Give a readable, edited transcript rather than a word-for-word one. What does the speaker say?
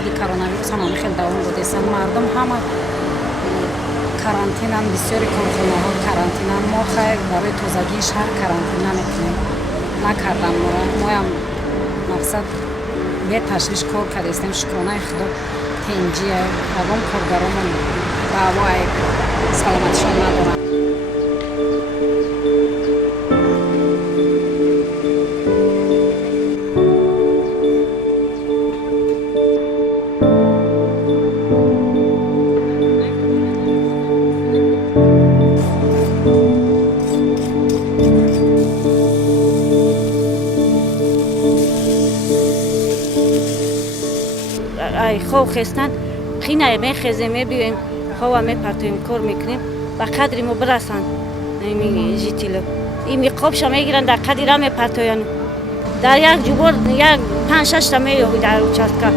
بعد کرونا هم خیلی دوام بوده است. مردم همه карантинан бисёри корхонаҳо карантинан мо хайр барои тозагии шаҳр карантина мекунем накардам моям мақсад беташвиш кор кардастем шукронаи худо тинҷия ягон коргаромон даъвои саломатишон надорам. خواب خستن خینه میخیزیم میبیویم خواب میپرتویم کار میکنیم و قدری ما برسن نمی جیتیلو این میقابش میگیرن در قدری را میپرتوین در یک جبور یک 5-6 تا میوی در اوچسکا